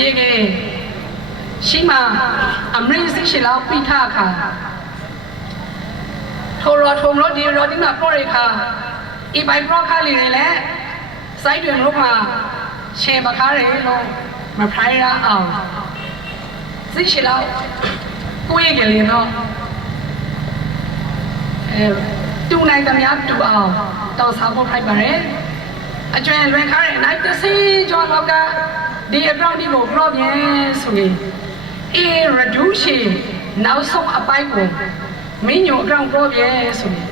ရေကေရှိမအမရိစိရှိလောက်ပိထခါထိုရထုံလို့ဒီရောဒီနာပေါ်ရခါဤပိုင်ပရခါလီလေလေစိုက်တွင်လို့မှာရှေမခါရဲလို့မဖိုင်ရအောင်စိရှိလောက်ကိုရကလေးတော့အဲတူနိုင်သမျှတူအောင်တောင်းစားဖို့ဖိုက်ပါရဲ့အကျွမ်းလွင်ခါရဲနိုင်တစီကျော်တော့က ဒီအပြောင်းဒီကိုပြောပြင်းဆိုရင်အေးရဒူးရှိနောက်ဆုံးအပိုက်ကိုမင်းညိုအကြောင်းပြောပြင်းဆိုရင်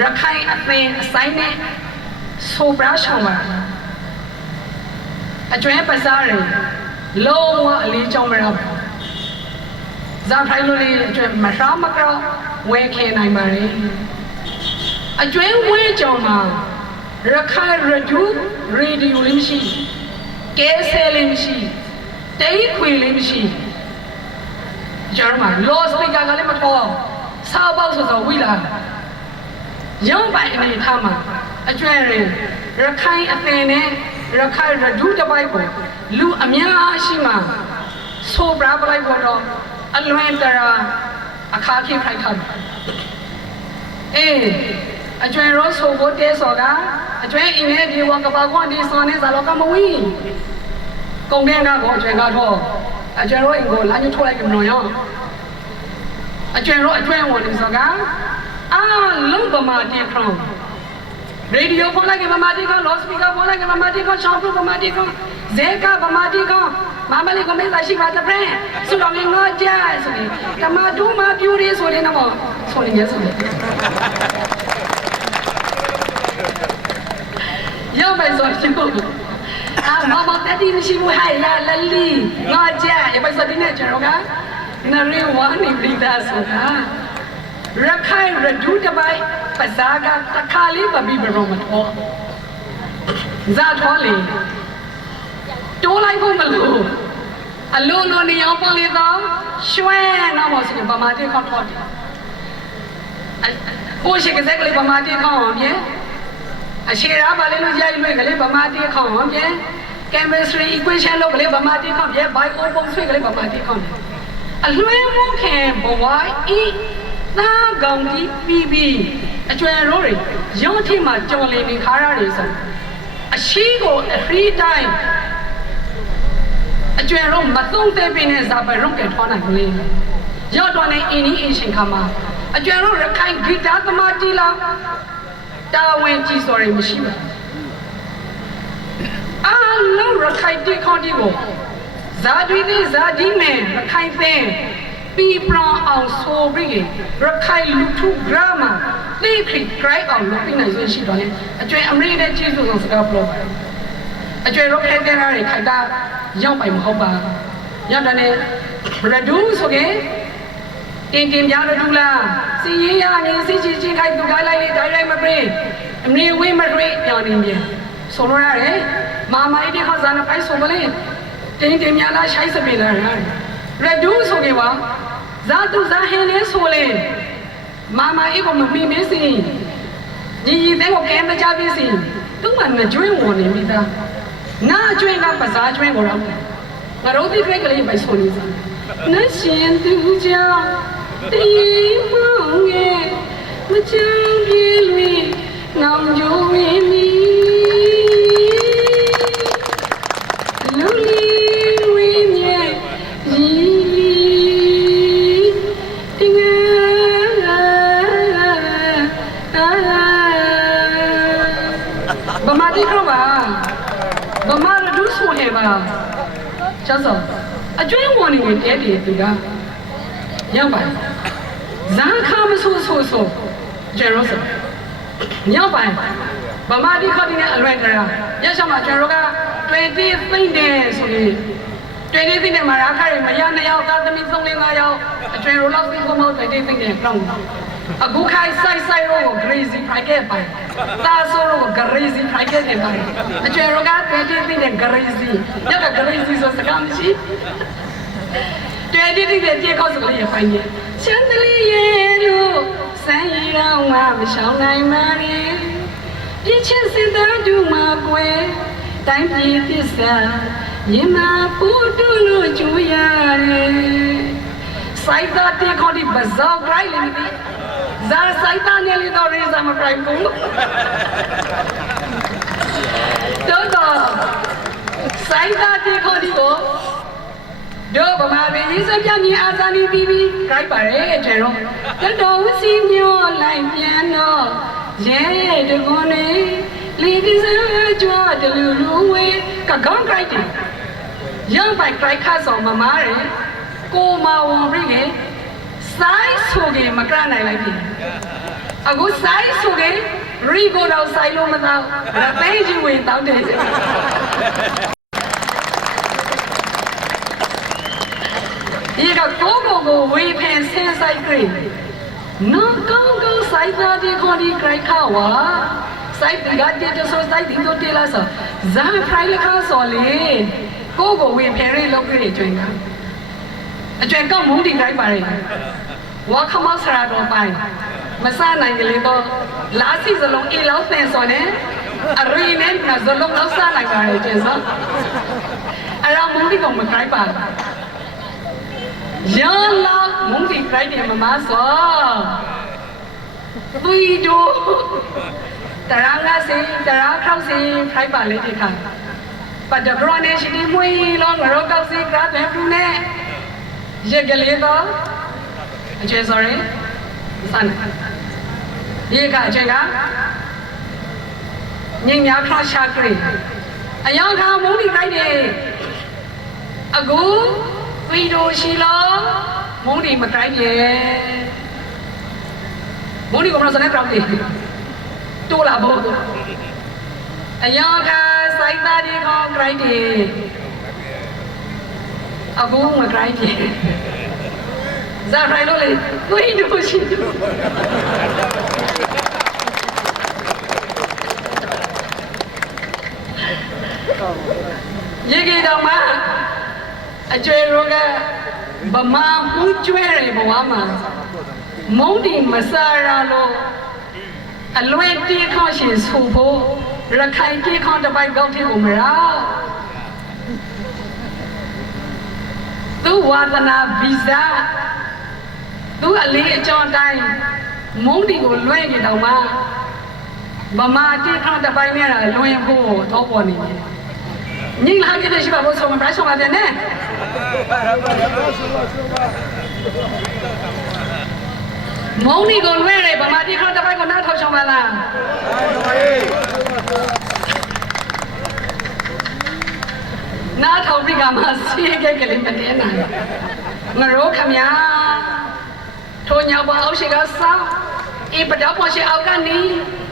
ရခိုင်အသင်အဆိုင်နဲ့ဆိုဘရာရှောင်းပါအကျွမ်းပစားရလုံးဝအလေးကြောင်းမရဘူးဇာဖိုင်လိုလေးအကျွမ်းမရှာမကောဝဲခဲနိုင်ပါလေအကျွမ်းဝဲကြောင်းမှာရခိုင်ရဒူးရေဒီယိုလေးမရှိ ကဲဆဲလေးမရှိတိတ်ခွေလေးမရှိကျမ်းမှာလောစပီကာကလည်းမတော်စားပေါက်ဆိုတော့ဝိလာရုံးပိုင်အနေထားမှာအကျွမ်းရရခိုင်အသင်နဲ့ရခိုင်ရဒူးတစ်ပိုက်ကိုလူအများရှိမှဆိုဘရာပလိုက်ပေါ်တော့အလွန်တရာအခါခိဖိုက်ခတ်အေး အကျွမ်းရောဆိုဖို့တဲစော်ကအကျွမ်းအင်းနဲ့ဒီဝကပါကွန်ဒီစောနေစားတော့ကမဝီကုန်တဲ့ကတော့အကျွမ်းကတော့အကျွမ်းရောအင်ကိုလာညှို့ထုတ်လိုက်ကြမလို့ရောအကျွမ်းရောအကျွမ်းဝင်နေစော်ကအာလုံးပမာတီခေါင်းရေဒီယိုဖုန်းလိုက်ကြပမာတီခေါင်းလော့စပီကာဖုန်းလိုက်ကြပမာတီခေါင်းရှောင်းဖုန်းပမာတီခေါင်းဇေကပမာတီခေါင်းမမလေးကမေးစားရှိပါတဲ့ဖရင်ဆိုတော့ငါကြားဆိုရင်တမတူမပြူရီဆိုရင်တော့ဆိုရင်ရဆိုရင် ရောက်မယ်ဆိုရှင်ကိုအာမမတက်တီမရှိဘူးဟဲ့လာလလီငါကြားရပါစတဲ့နဲ့ကျွန်တော်ကနရီဝါနီပရိဒါဆိုတာရခိုင်ရဒူတပိုင်ပဇာကတခါလေးမပြီးဘရောမတော်ဇာတော်လေတိုးလိုက်ဖို့မလို့အလိုလိုနေအောင်ပေါ်လေတော့ရွှဲတော့မဆိုဗမာတိခေါထော်တယ်ဟိုရှိကစက်ကလေးဗမာတိခေါအောင်ပြန် အရှိရာပါလေလို့ရိုက်လွဲ့ကလေးဗမာတိခေါအောင်ပြန် chemistry equation လို့ကလေးဗမာတိခေါပြန် bio ပုံဆွေးကလေးဗမာတိခေါတယ်အလွဲမှုခင်ဘဝဤသာကောင်ဒီပြီးပြီးအကျွဲရိုးတွေရုံးထိမှကြော်လင်နေခါရတွေဆိုအရှိကို free time အကျွဲတော့မသုံးသေးပင်နဲ့ဇာပရုံးကထောင်းနိုင်လေရောက်တော့နေအင်းဒီအင်ရှင်ခါမှာအကျွဲတော့ရခိုင်ဂီတာသမားတီလာ တာဝန်ကြီးစော်ရင်မရှိပါအားလုံးရခိုင်ပြည်ခေါင်းဒီကိုဇာတိနဲ့ဇာတိနဲ့ရခိုင်ဖဲပြည်ပြောင်းအောင်ဆိုပြီးရခိုင်လူထုဂရမသိခိကြိုက်အောင်လုပ်နိုင်စွမ်းရှိတော်လဲအကျွဲအမရိနဲ့ကျေးဇူးဆုံးစကားပြောပါတယ်အကျွဲရောခဲတဲ့ရခိုင်တာရောက်ပိုင်မဟုတ်ပါရောက်တယ်ဘရဒူးဆိုကဲ တင်တင်ပြရဒူးလားစီရင်ရနေစီချီချင်းခိုင်သူခိုင်းလိုက်လေတိုင်းတိုင်းမပြေအမေဝေးမတွေးပြောင်းနေပြန်ဆိုလို့ရတယ်မာမိုင်းဒီခါစားနပိုင်ဆိုမလေးတင်တင်များလားရှိုက်စပင်လားရဒူးဆိုကေပါဇာတုဇာဟင်းလေးဆိုလေမာမအေးကမမီမေးစီညီညီတဲ့ကိုကဲမကြပြီစီသူ့မှာငကြွင်းဝင်နေမိသားနာကျွင်းကပစားကျွင်းကိုတော့ငါတို့ဒီဖိတ်ကလေးပဲဆိုနေစားနရှင်သူကြောင့် တီးမောင်ရဲ့မချမ်းပြေလွေနောင်ကြိုးဝင်းမီလူလီဝင်းရဲ့ရီတင်ငါဗမာတိခေါ်ပါဗမာရဒုဆိုနေပါကျဆောအကျွေးဝင်နေတဲ့တဲတည်းသူကရောက်ပါ ဇာခမဆိုးဆိုးဆိုးဂျေရောစရောက်ပါဗမာတိခေါ်နေတဲ့အလွယ်တရာရရှောင်းမှာကျွန်တော်က20သိမ့်တယ်ဆိုရင်20သိမ့်တယ်မှာအခါရမရ2ယောက်သားသမီး3 5ယောက်အကျွေးရောလောက်သိကောမော20သိမ့်တယ်ပြောင်းအခုခိုင်ဆိုင်ဆိုင်ရော crazy ဖိုက်ခဲ့ပါတာဆိုရော crazy ဖိုက်ခဲ့တယ်ပါအကျွေရောကတည်းတည်းနဲ့ crazy ရက crazy ဆိုစကားမရှိတည်းတည်းနဲ့ပြေကောက်စကလေးရဖိုင်နေ ချမ်းတလေးရဲ့လို့စမ်းရီတော့ငါမရှောင်နိုင်ပါနဲ့ပြစ်ချစ်စင်တန်းတူမှာကွယ်တိုင်းပြည်သစ္စာရင်မာပူတူလို့ကြိုးရတယ်စိုက်တာတေခေါ်ဒီဘဇောက်ဂရိုက်လိမ့်မယ်ဇာစိုက်တာနေလို့တော့ရေးစားမပြိုင်ဘူးတော့စိုက်တာတေခေါ်ဒီကို တို့ဗမာပြည်ရေးစပြမြင်အာဇာနည်ပြီးပြီးကြိုက်ပါရဲ့ကျေတော့တတော်ဦးစီညောလိုက်ပြန်တော့ရဲတကွန်နေလီကစားကြွားတလူလူဝဲကကောင်းကြိုက်တယ်ရောက်ပိုက်ကြိုက်ခါဆောင်မမားရယ်ကိုမဝန်ပြိကေစိုင်းဆိုကေမကရနိုင်လိုက်ပြီအခုစိုင်းဆိုကေရီကိုတော့စိုင်းလို့မတော့ရသိကြီးဝင်တောင်းတယ် ဒီကကိုကိုကိုဝေဖန်ဆင်းဆိုင်ကြည့်နော်ကောင်းကောင်းစိုက်သားဒီခေါ်ဒီကြိုက်ခါဝါစိုက်ဒီကတည်းကဆိုစိုက်ဒီတို့တေးလာဆိုဇာမဖရိုင်လခါဆိုလေကိုကိုဝေဖန်ရေးလုပ်ကြည့်ကျွင်းကအကျွင်းကောက်မှုဒီကြိုက်ပါလေဝါခမောက်ဆရာတော်ပိုင်းမဆနိုင်ကလေးတော့လာစီစလုံးအေးလောက်ဆင်စော်နေအရီနဲ့နဇလုံးလောက်စားနိုင်ပါလေကျင်းစောအဲ့တော့မုန်းဒီကောင်မကြိုက်ပါလား ရလာမုန်တီကြိုက်တယ်မမစောသူဤတို့တရာငါစင်တရာခောက်စင်ဖိုက်ပါလေဒီခါပတ်တဘရနေရှိဒီမွေလောငရောကောက်စင်ကရာတယ်ဘူးနဲ့ရက်ကလေးတော့အကျေ sorry စမ်းဒီကအကျေကညင်ညာခါရှာကလေးအယောင်ခါမုန်တီကြိုက်တယ်အခုဝီဒိုရှိလော မုန်းဒီမကိုင်းရဲ့မုန်းဒီကမစနေပြောင်းတယ်တိုးလာဖို့အယောကစိုက်သားဒီကောကိုင်းတယ်အခုမကိုင်းတယ်ဇာဖိုင်လို့လေဝီဒိုရှိရေကြီးတော့မှာအကျွေရောက ဗမာမှုကျွဲတယ်ဘဝမှာမုံဒီမဆာရလို့အလွယ်တေးခေါရှင်ဆူဖို့ရခိုင်တေးခေါတစ်ပိုက်ကောက်တဲ့ကိုမရောသူဝါသနာဗီဇာသူအလေးအကျော်တိုင်းမုံဒီကိုလွှဲနေတော့မှဗမာတေးခေါတစ်ပိုက်နဲ့လွှဲဖို့တော့ပေါ်နေတယ်ညင်လာကြတဲ့ရှိပါဘောဆုံးမပြဆုံးလာတဲ့နဲ့ မုံဒီကိုလွဲတယ်ဗမာတိခေါ်တပိုက်ကိုနားထောက်ချောင်းပါလားနားထောက်ပြီးကမှစီးခဲ့ကလေးမတင်းနိုင်ငရောခမညာထိုညာဘအောင်ရှိကစားအပဒါပေါ်ရှိအောက်ကနေကွဲညာရှိရှိကမြာစာပိုက်မဲတလင်းရှင်နဲ့တခါစိုက်တွေဘလို့ကိုခရင်ဝဲတော့ပေးပီလာနေ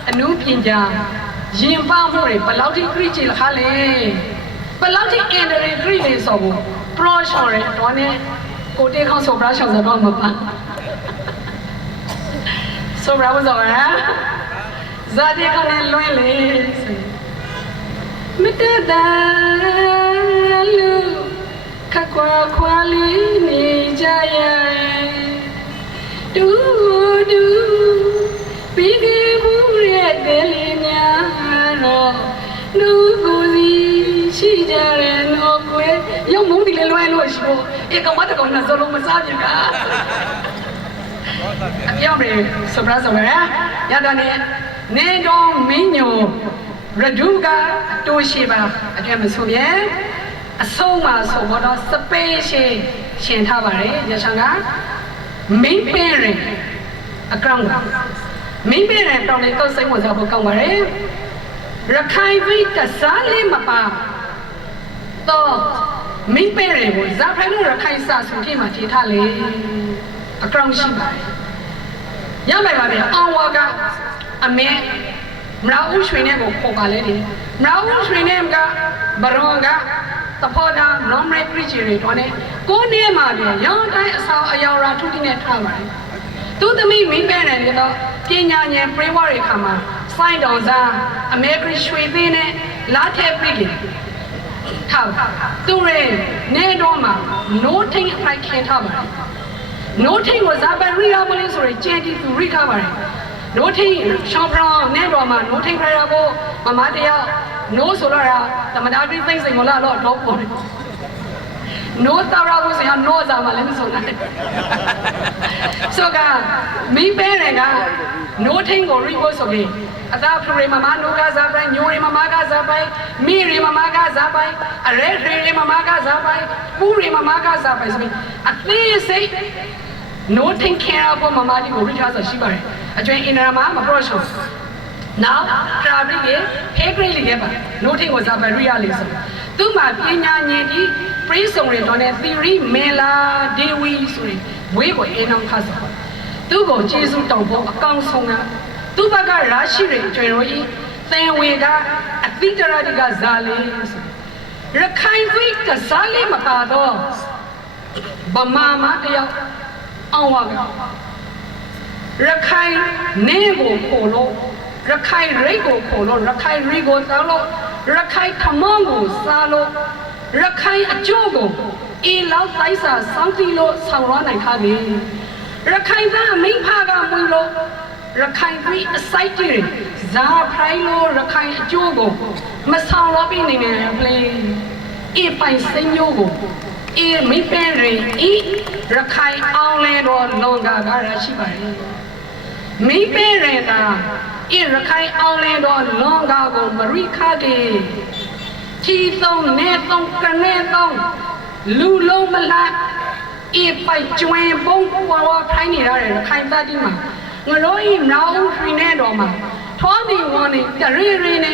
ရတော့ရခိုင်သမားဘဝနဲ့လူလာမလောက်လာရတယ်မမတယောက်အနုပညာရင်ပမှုတွေဘယ်လောက်ထိခရစ်ချီလခါလဲဘယ်လောက်ထိအင်ဒရီခရစ်လေဆိုဘူးပရောရှော်ရဲတော့နဲ့ကိုတေခေါဆိုပရောရှော်ဆိုတော့မပါဆိုပရောဆိုရဇာတိကလည်းလွင်လေမတဒါလူခကွာခွာလေးနေကြရဲ့တူတူပြီးခဲ့မှုရဲ့တ ယ်လီများတော့လူကိုယ်စီရှိကြတယ်နော်ကွယ်ရုံမုန်းဒီလေလွဲလို့ရှိဖို့ဧကမတ်ကောင်နဲ့ဇလုံးမစားပြကအပြောင်းရစပရာစပရာရတာနဲ့နေတော်မင်းညိုရဒူကအတိုးရှိပါအကျွမ်းမဆိုရဲ့အဆုံးမှာဆိုတော့စပေးရှင်းရှင်းထားပါတယ်ရချောင်းကမင်းပ င်ရင်အကောင့်ကမင်းပေးတဲ့တောင်းလေးကောက်စိတ်ဝင်စားဖို့ကောင်းပါတယ်ရခိုင်ပြည်တစားလေးမပါတော့မင်းပေးတယ်ကိုဇာဖိုင်လို့ရခိုင်စာစုထိမှထေထားလေအကောင့်ရှိပါတယ်ရမယ်ပါဗျာအောင်ဝါကအမေမရာဦးရွှေနဲ့ကိုခေါ်ပါလေဒီမရာဦးရွှေနဲ့ကဘရောကသဖောတာ normal creature တွေတော့ ਨੇ ကိုနေမှာပြန်ရောင်းတိုင်းအဆောင်အယောင်ရာထုတိနဲ့ထားပါတယ် သူသမီးမင်းပဲနဲ့လည်းတော့ပညာဉာဏ် framework တွေခါမှာစိုင်းတော်စားအမေရိရွှေသင်းနဲ့လာထည့်ပြီးတယ်ထားပါသူရဲ့နေတော့မှာ no ထိန်အဖိုက်ခင်ထားပါတယ် no ထိန်ကိုဇာပရီယာမလေးဆိုရင်ကျန်တီသူရိခါပါတယ် no ထိန်ရှောင်းဖရောင်းနေတော့မှာ no ထိန်ဖရာကိုမမတယောက် no ဆိုတော့ရာသမတာတိသိမ့်စိန်ကိုလာတော့တော့ပေါ်တယ် no တာရာကိုဆိုရင် no ဇာမလည်းမဆိုနိုင်ဆိုကမိပဲတယ်က no ထိန်ကိုရိဖို့ဆိုရင်အသာဖရေမမနိုကစားပိုင်ညိုရီမမကစားပိုင်မိရီမမကစားပိုင်အရဲရေရီမမကစားပိုင်ပူရီမမကစားပိုင်ဆိုပြီးအသေးစိတ် no take care of မမဒီကိုရိထားဆိုရှိပါတယ်အကျွမ်းအင်ဒရာမှာမပရော့ရှော့ now ခရာဘရီရဲ့ pay grade လေးပါ no take ကိုဇာပရီယာလေးဆို သူ့မှာပညာဉာဏ်ဒီ pre စုံရတော့ ਨੇ theory မေလာဒေဝီဆိုရင်ဝေးကိုအင်းအောင်ခါဆိုသူ့ကိုကျေးဇူးတောင်းဖို့အကောင်းဆုံးကသူ့ဘက်ကရရှိရအကျွမ်းရောကြီးသင်ဝေကအတိတရတိကဇာလေးဆိုရခိုင်သိကဇာလေးမပါတော့ဗမာမတယောက်အောင်ပါမယ်ရခိုင်နေကိုပို့လို့ ရခိုင်ရိတ်ကိုပို့လို့ရခိုင်ရိကိုတောင်းလို့ရခိုင်ထမုံကိုစားလို့ရခိုင်အကျိုးကိုအေလောက်တိုက်စာစောင်းတီလို့ဆောင်ရနိုင်ခါပြီရခိုင်သားအမိဖကမွေလို့ရခိုင်ပြည်အစိုက်ကြီးဇာဖရိုင်းလို့ရခိုင်အကျိုးကိုမဆောင်တော့ပြီနေမယ်ပလေအေပိုင်စိညိုးကိုအေမိပဲရင်ဤရခိုင်အောင်လဲတော့လွန်ကားကားရရှိပါတယ်မိပဲရင်က ဤရခိုင်အောင်လဲတော့လွန်ကားကိုမရိခကေချီသုံးနေသုံးကနေသုံးလူလုံးမလားအေပိုင်ကျွင်းဘုံပေါ်ဝထိုင်းနေရတယ်ရခိုင်သားကြီးမှာငရိုးဤနောင်ဖရီနေတော့မှာထွားနေဝန်းနေတရီရီနေ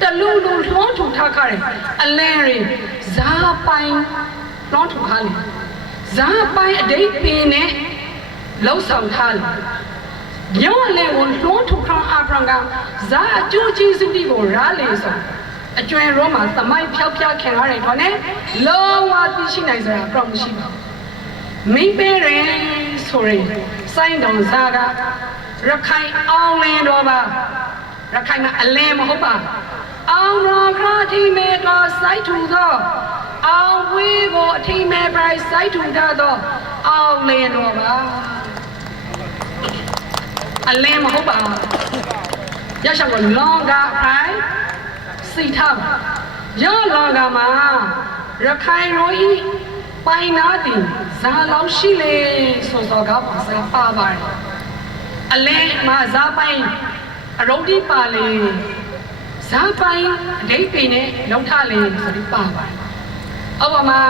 တလူလူလွှမ်းထူထားခရတယ်အလဲရီဇာပိုင်လွှမ်းထူထားလေဇာပိုင်အတိတ်ပင်နဲ့လှုပ်ဆောင်ထားလေ ရောလေဝန်လွှမ်းထူခံအဖရန်ကဇာအကျိုးကျေးဇူးတီကိုရာလေဆိုအကျွဲရောမှာသမိုင်းဖြောက်ဖြားခင်ရတယ်ခေါ်နေလောဝသိရှိနိုင်စရာအတော့မရှိပါဘူးမိပဲရင်ဆိုရင်စိုင်းတော်ဇာကရခိုင်အောင်လင်းတော်ပါရခိုင်မှာအလင်းမဟုတ်ပါအောင်တော်ခါတိမေတော်စိုက်ထူသောအောင်ဝေးကိုအထိမေပရိုက်စိုက်ထူသောအောင်လင်းတော်ပါ အလင်းမဟုတ်ပါရရှောက်ကိုလောကဖိုင်စိတ်ထားရောလောကမှာရခိုင်ရိုးဤပိုင်နာတင်ဇာလောင်ရှိလေဆိုတော့ကပါစပါပါတယ်အလဲမှာဇာပိုင်အရုံးတိပါလေဇာပိုင်အဓိပ္ပာယ်နဲ့လုံထလေဆိုပြီးပါပါတယ်အောက်မှာ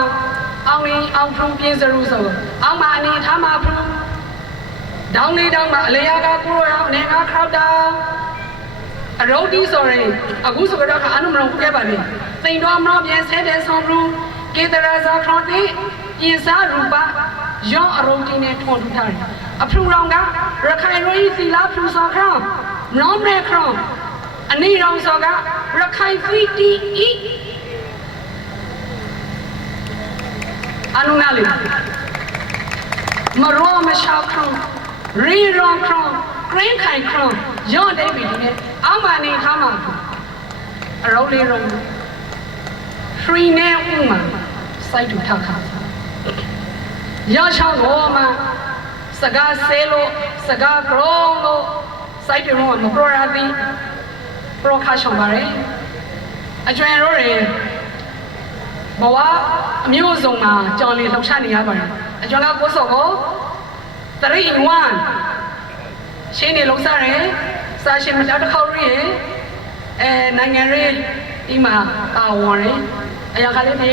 အောင်ရင်အောင်ဖုံးပြင်းစရုဆိုအောက်မှာအနေထားမှာဖုံး ဒေါင်းလေးတောင်းမှာအလေယာကကိုရောအနေကခောက်တောင်းအရုံးတိဆိုရင်အခုဆိုတော့ကအနုမလုံးခဲ့ပါလေတိန်တော်မတော်ပြန်ဆဲတဲ့ဆောင်ဘူးကေတရာဇာခရတိပြင်စားရူပရောအရုံးတိနဲ့ထွန်ထူထားတယ်အဖရူရောင်ကရခိုင်ရိုးသီလာဖူဆောင်ခရောင်နောမရခရောင်အနိရောင်စောကရခိုင်ဖီတီဤအနုနာလီမရောမရှောက်ခရောင် ရီရောင်ခရောင်ဂရင်းခိုင်ခရောင်ရောတဲ့ပြီဒီနဲ့အမန်နေထားမှာအရုံးလေးရုံးဖရီနေဥမာစိုက်တူထားခါရချောင်းတော်မှာစကားဆဲလို့စကားကြောလို့စိုက်တယ်တော့မပရောရသည်ပရောခါရှောင်းပါရယ်အကျွမ်းရောတွေဘဝအမျိုးစုံမှာကြော်လီလှောက်ချနေရပါတယ်အကျွမ်းကကိုစောကို 3 in 1ရှင်းနေလုံးစားရယ်စာရှင်မတောက်တစ်ခေါက်ရယ်အဲနိုင်ငံရေးဒီမှာပါဝင်ရယ်အရာခလေးနေ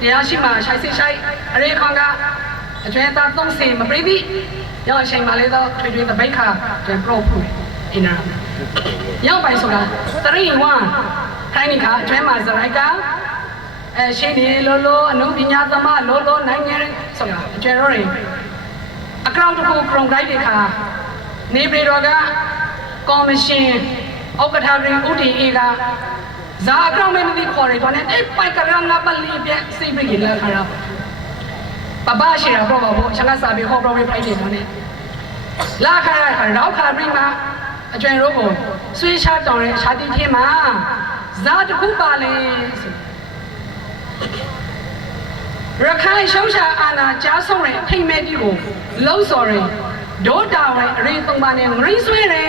တရားရှိမှရှိုက်စိရှိုက်အရေးခေါင်ကအကျွဲသားသုံးစင်မပြိသည်ရောက်အချိန်မှလေးတော့ထွေထွေတပိတ်ခါပြန်ပရော့ဖူအင်းနာရောက်ပိုင်ဆိုတာ3 in 1ခိုင်းနေခါအကျွဲမှာစရိုက်ကအဲရှင်းနေလို့လို့အနုပညာသမားလို့လို့နိုင်ငံဆိုတာအကျွဲရောတွေ အကောင့်တစ်ခုခရုံလိုက်တဲ့ခါနေပြည်တော်ကကော်မရှင်ဥက္ကဋ္ဌပြည်ဦးတင်အေးကဇာအကောင်မဲမသိခေါ်ရတော့နဲ့အဲ့ပိုက်ကရငါပလီပြစိတ်ပြင်းလာခါရပပရှိရတော့ဘောချန်ကစာပြီးဟောပြောပြဖိုက်တယ်တော့နဲ့လာခါရခါတော့ခါပြီးမှအကျွင်ရိုးကိုဆွေးချတောင်းတဲ့ရှာတိချင်းမှာဇာတခုပါလေဆို ရခိုင်ရှုံးရှာအာနာကြားဆုံးတဲ့ထိမ့်မဲတီကိုလုံးစော်ရင်ဒေါတာဝဲအရင်သုံးပါနဲ့ငရိဆွဲတယ်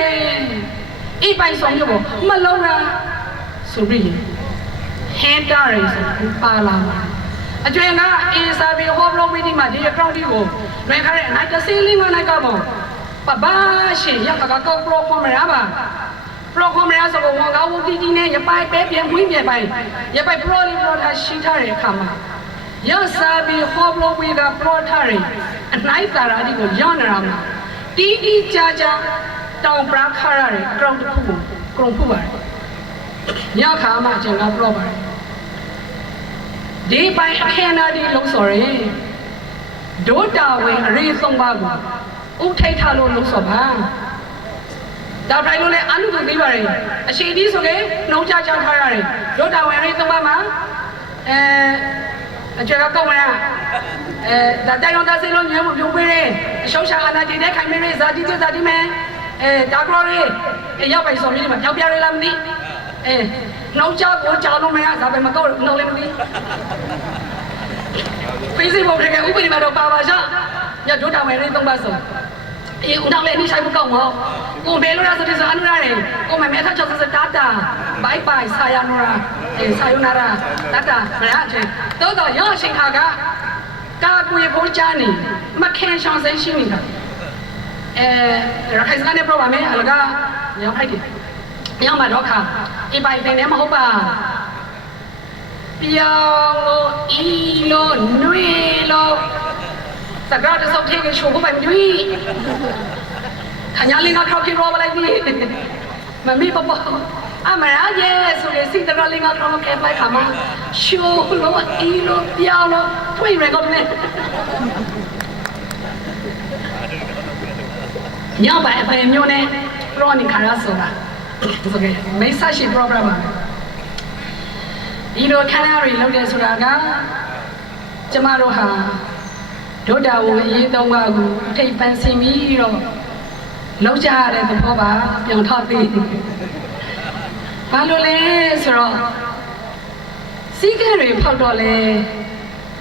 အိပိုင်ဆောင်မျိုးကိုမလုံးတာဆိုပြီးဟန်တာရယ်ဆိုပါလာမှာအကျွင်ကအင်စာဘီဟောဘလိုမီဒီမှာဒီအကောင့်ဒီကိုလွင်ခါတဲ့အနိုင်တစင်းလေးမနိုင်ကပေါ့ပပရှင်ရကကကောပရိုကွန်မရပါပရိုကွန်မရဆိုတော့ငါဝတီတီနဲ့ရပိုင်ပဲပြန်ဝင်းပြန်ပိုင်ရပိုင်ပရိုလီပရိုတာရှိထားတဲ့အခါမှာ ရစာဘီဟောဘလိုမီကပရိုတာရယ်အနိုင်တာရာဒီကိုရောက်နေတာမှာတီတီကြာကြာတောင်ပရာခါရတဲ့အကောင့်တစ်ခုကိုကရုံဖူပါတယ်ညခါမှကျွန်တော်ပရိုပါတယ်ဒီပိုင်အခမ်းအနားဒီလုံးစော်ရယ်ဒိုတာဝင်အရေးသုံးပါးကိုဥထိတ်ထားလို့လုံးစော်ပါဒါဖိုင်လို့လည်းအနုကိုသိပါရဲ့အရှိတီးဆိုရင်နှုံးချချထားရတယ်ဒိုတာဝင်အရေးသုံးပါးမှာအဲ အကျတော့ကောင်းမလားအဲဒါတိုင်အောင်သားစိလုံးညံမှုပြုံးပေးတယ်အရှုံးရှာအာနာတည်တဲ့ခိုင်မင်းဇာတိဇာတိမဲအဲဒါကရောလေးရောက်ไปဆိုပြီးမှရောက်ပြရလားမသိအဲနှုံးချကိုကြောင်လို့မရဇာပဲမကောက်နှုံးလည်းမသိ Facebook တွေကဥပဒေမှာတော့ပါပါရှာညဒုတာမယ်လေးသုံးပါစုံ အေးဦးတော်လည်းနေဆိုင်မကောက်မောကိုဘယ်လိုလဲဆိုတော့အနုရတယ်ကိုမမဲထချောစတာတာဘိုင်ဘိုင်ဆာယာနိုရာအေးဆာယနာရာတတာမရချင်းတော့တော့ရောအချိန်ခါကကာကွေဖို့ချာနေမခင်ရှောင်းစိတ်ရှိနေတာအဲရခိုင်စကနေပြပါမယ်အလကရောဖိုက်တယ်ရောမှာတော့ခါအေးပိုင်တင်နေမဟုတ်ပါပြောင်းလို့ဤလို့နှွေလို့ စကားတစောက်သေးကချိုးဖို့ပဲမတွေ့ခညာလေးကခောက်ပြေရောပါလိုက်ပြီမမေပပအမရရဲ့ဆိုရစီတရလေးကတော့ကဲပိုက်ခါမရှိုးလို့ဤလို့ပြောင်းလို့တွေ့ရကောတယ်ညပါအဖေမျိုးနဲ့ပရောနီခါရဆိုတာဆိုကေမေဆာရှိ program ပါဒီလိုခန္ဓာတွေလုပ်တယ်ဆိုတာကကျမတို့ဟာ ဒုတာဝအရေးသုံးပါးကိုအထိတ်ပန်းစင်ပြီးတော့လောက်ကြရတဲ့သဘောပါပြောင်းထောက်ပြီးဘာလို့လဲဆိုတော့စီးကဲတွေဖောက်တော့လဲ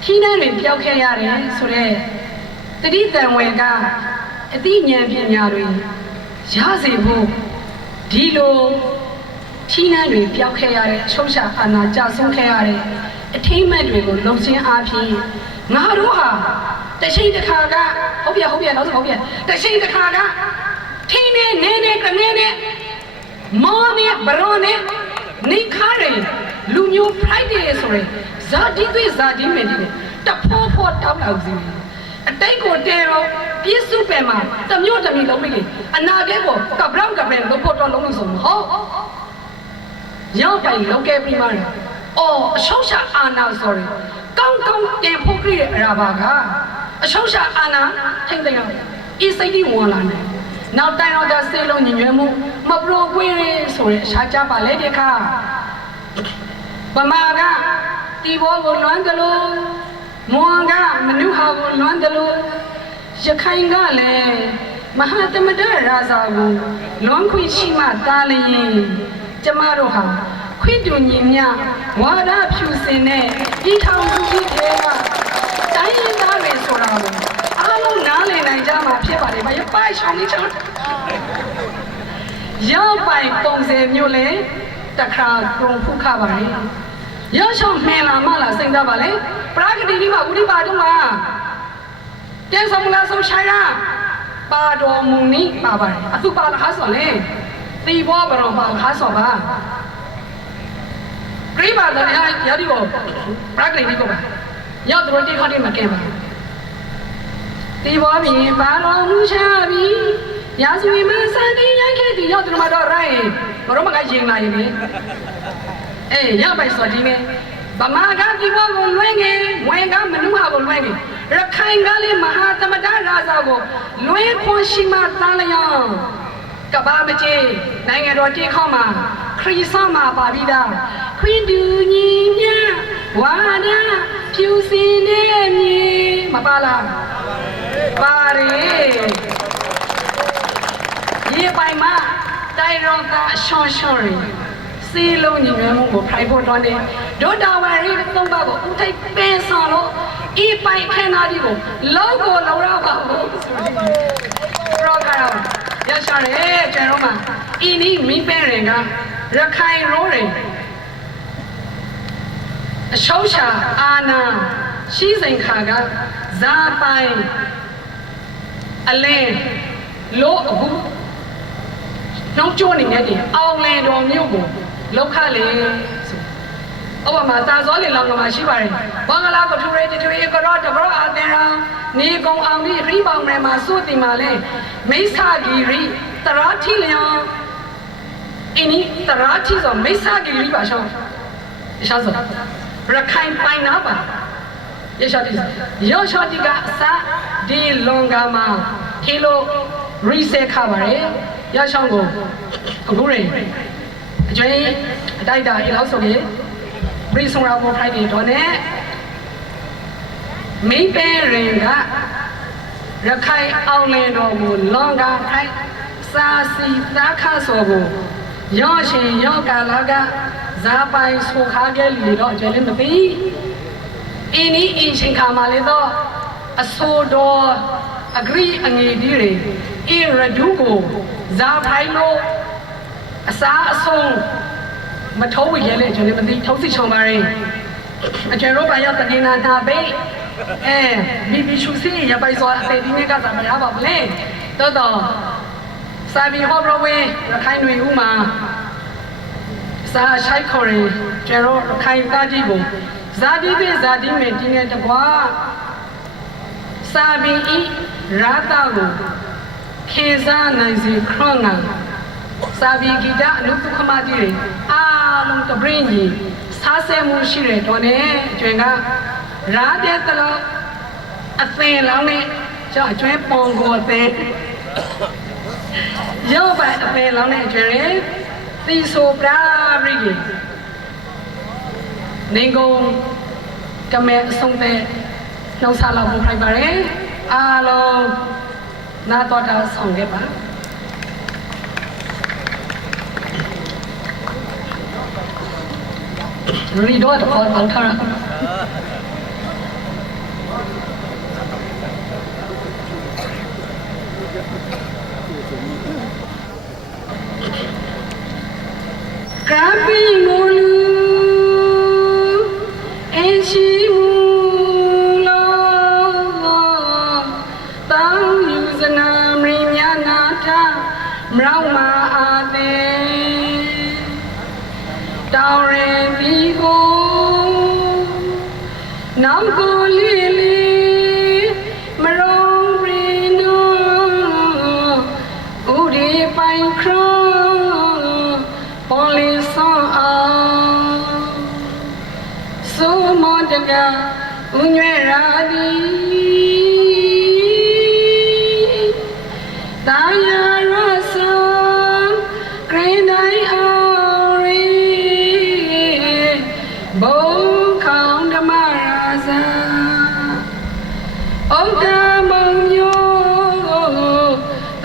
ခီးနှန်းတွေပျောက်ခဲ့ရတယ်ဆိုတော့တတိတံဝေကအသိဉာဏ်ပညာတွေရစေဖို့ဒီလိုခီးနှန်းတွေပျောက်ခဲ့ရတဲ့အချုပ်ချအာဏာကျဆုံးခဲ့ရတဲ့အထိမ့်မဲ့တွေကိုလုံချင်းအားဖြင့်ငါတို့ဟာ တရှိန်တစ်ခါကဟုတ်ပြဟုတ်ပြနောက်ဆုံးဟုတ်ပြတရှိန်တစ်ခါကထင်းနေနေနေကနေနေမောနေဘရောနေနေခါရလူမျိုး Friday ဆိုရင်ဇာတိသွေးဇာတိမင်းတွေတဖိုးဖိုးတောင်းလောက်စီအတိတ်ကိုတဲတော့ပြည့်စုံပဲမှာတမျိုးတမျိုးလုံးမိလေအနာကဲကိုကပရောက်ကပရင်လို့ဖို့တော့လုံးလို့ဆိုမဟုတ်ရောက်ပိုင်လောက်ကဲပြီးမှအော်အရှောက်ရှာအာနာဆိုရင်ကောင်းကောင်းတင်ဖို့ကြည့်ရတာပါက အရှောက်ရှာအာနာထိမ့်တယ်အောင်ဤစိတ်ကြီးဝင်လာတယ်နောက်တိုင်းတော့ဒါစေလုံးညီညွတ်မှုမပရိုကွေးရဆိုရင်ရှားကြပါလေဒီခါပမာကတီဘောကိုလွမ်းကလေးမွန်ကမနုဟာကိုလွမ်းကလေးရခိုင်ကလည်းမဟာသမဒရာဇာကိုလွမ်းခွင့်ရှိမှတားလျင်ကျမတို့ဟာခွင့်တူညီမြဝါဒဖြူစင်တဲ့ဤထောင်စုကြီးတွေကတိုင်းရင်း သားတွေဆိုတာကိုအားလုံးနားလည်နိုင်ကြမှာဖြစ်ပါတယ်ဘာရပိုက်ရှောင်းနေချောင်းရောက်ပိုင်ပုံစံမျိုးလဲတခါကုံဖုခပါတယ်ရောက်ရှောင်းမှန်လာမလားစိတ်သားပါလေပရာဂတိဒီမှာဥဒိပါတုမှာပြန်ဆောင်လာဆုံးချိုင်ရာပါတော်မူနိပါပါတယ်အသူပါလာဟာဆိုလေတီဘောဘရောပါဟာဆိုပါပြိပါတော့ရရဒီကိုပရာဂတိဒီကိုပါရောက်တော့တိခါတိမကဲပါ တီဘောမြင်ပါတော်မူချပြီရာဇဝီမစံတင်ရိုက်ခဲ့တီရောက်တော့မတော့ရိုင်းဘရောမကရင်လာရင်လေအေးရောက်ပိုက်စော်ဒီနေဗမာကဒီဘောကိုလွှဲငယ်ဝင်ကမနုဟာကိုလွှဲငယ်ရခိုင်ကလည်းမဟာသမဒရာဇာကိုလွှဲခွန်ရှိမှသားလျောင်းကဘာမကြီးနိုင်ငံတော်တိခေါမှာခရစ်စမှာပါပြီးသားခွင်တူညီမြဝါဒဖြူစင်တဲ့မြေမပါလား ပါတယ်ရေပိုင်မှာတိုင်ရောကရှော့ရှော့ရင်းစီလုံးညီမဲမှုကိုဖိုင်ဖို့တွန်းတယ်ဒုတာဝရီသုံးပါးကိုဦးထိပ်ပင်ဆောင်လို့ဤပိုင်ခဏဒီကိုလောကိုလောရပါဘူးဆိုပြီးရောကတော့ရရှာတယ်ကျန်တော့မှဤနီးမိပဲရင်ကရခိုင်ရိုးရင်အရှောရှာအာနာရှိစိန်ခါကဇာပိုင် အလင်းလို့အခုနှုတ်ကြိုးနေနေတယ်အောင်လန်တော်မြို့ကိုလောက်ခလေဆိုဥပမာတာဇောလင်လောင်ကမှာရှိပါတယ်ဘင်္ဂလားကထူရဲတထူရဲကရောတကရောအာတေရာနေကုံအောင်ဒီခရီးပေါင်ထဲမှာစိုးတင်มาလဲမိစ္ဆာဂီရိတရာတိလျံအင်းတရာတိဆိုမိစ္ဆာဂီရိပါရှောင်းရှာဆိုရခိုင်ပိုင်နာပါ ရရှာတိရောရှာတိကအစဒီလွန်ကမှာခီလိုရီဆဲခါပါတယ်ရရှောင်းကိုအခုရင်အကျွေးအတိုက်တာအလောက်ဆိုရင်ပရိဆုံရာဘောဖိုက်တွေတော့ ਨੇ မိပဲရင်ကရခိုင်အောင်လင်တော်ကိုလွန်ကထိုက်စာစီသားခဆောကိုရောရှင်ရောကာလာကဇာပိုင်ဆိုခါခဲ့လီတော့ကျလည်းမသိ အင်းဤအင်းရှင်ခါမှာလေတော့အဆိုတော်အဂရိအငေဒီတွေအင်းရဒူကိုဇာဖိုင်လို့အစားအဆုံးမထုံးဝေရဲလေကျွန်တော်မသိထုံးစီချောင်းပါရင်အကျယ်တော့ဘာရောက်တနေနာတာပဲအဲဘီဘီရှူစီရပိုင်စောအသေးဒီနေ့ကစားမရပါဘူးလေတော်တော်စာဘီဟောဘရဝဲရခိုင်တွေဥမာစာရှိုက်ခေါ်ရင်ကျယ်တော့ခိုင်သားကြီးကို ဇာတိပိဇာတိမေတင်းတဲ့တကွာစာဘီဤရာတာကိုခေစားနိုင်စေခရောငါစာဘီဂီတာအနုပခမတိတွေအားလုံးတပရင်းကြီးစားဆဲမှုရှိတယ်တော့ ਨੇ ကျွင်ကရာတဲ့တလို့အသင်လောင်းနဲ့ကျောင်းအကျွဲပုံကိုအသင်ရောက်ပါအသင်လောင်းနဲ့ကျွင်သီဆိုပရာပရိကြီးနေကုန် ကမဲအဆုံးတဲ့နှုတ်ဆက်လောက်ပို့ခိုင်းပါရယ်အားလုံးနာတော်တာဆောင်ခဲ့ပါရီတော့တော့ပေါင်းထားတာကပ်ပီမိုလူ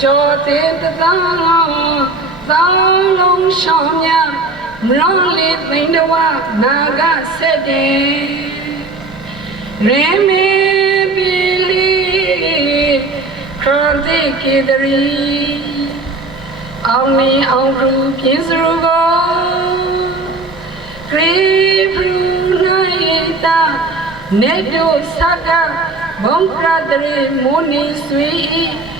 လနောအိန္ဒဝစီရာအလောငါရာအစာဖရင်ရှိသီရိဒဇ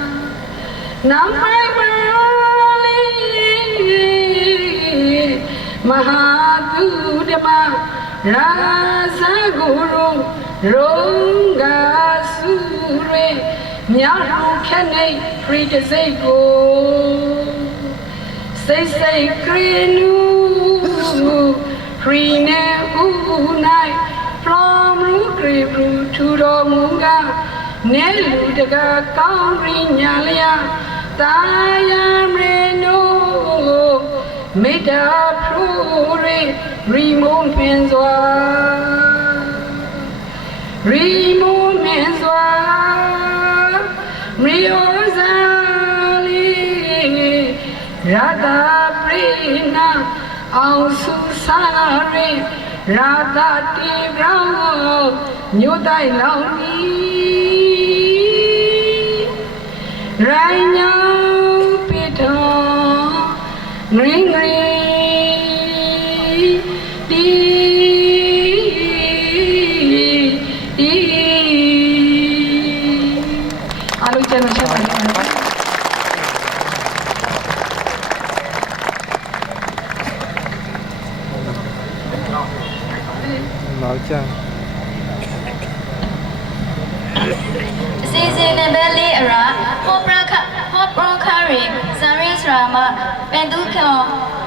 ကစုရေမြတ်ဟုခက်နေပရိတစိတ်ကိုစိတ်စိ တ်ခရနူခရီနေဥနိုင် from ရူခရီဘလူထူတော်မူကားနဲလူတကာကောင်းရင်းညာလျာတာယာမရေနိုမေတ္တာဖရူရေရီမုန်ပင်စွာရီမုန်ပင်စွာမြေဩဇာလီရတာပရိနာအောင်စုစားရေရာတာတိပြောင်းညိုတိုင်းလောင်ဤရိုင်းညောင် င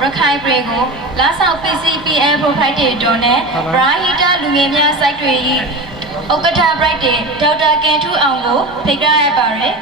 ရခိုင်ပြည်ကိုလာဆောင် PCPL Proprietary တို့နဲ့ဘရာဟီတာလူငယ်များ site တွေ၏ဥက္ကဋ္ဌ Bright ဒေါက်တာကင်ထူအောင်ကိုဖိတ်ကြားရပါရယ်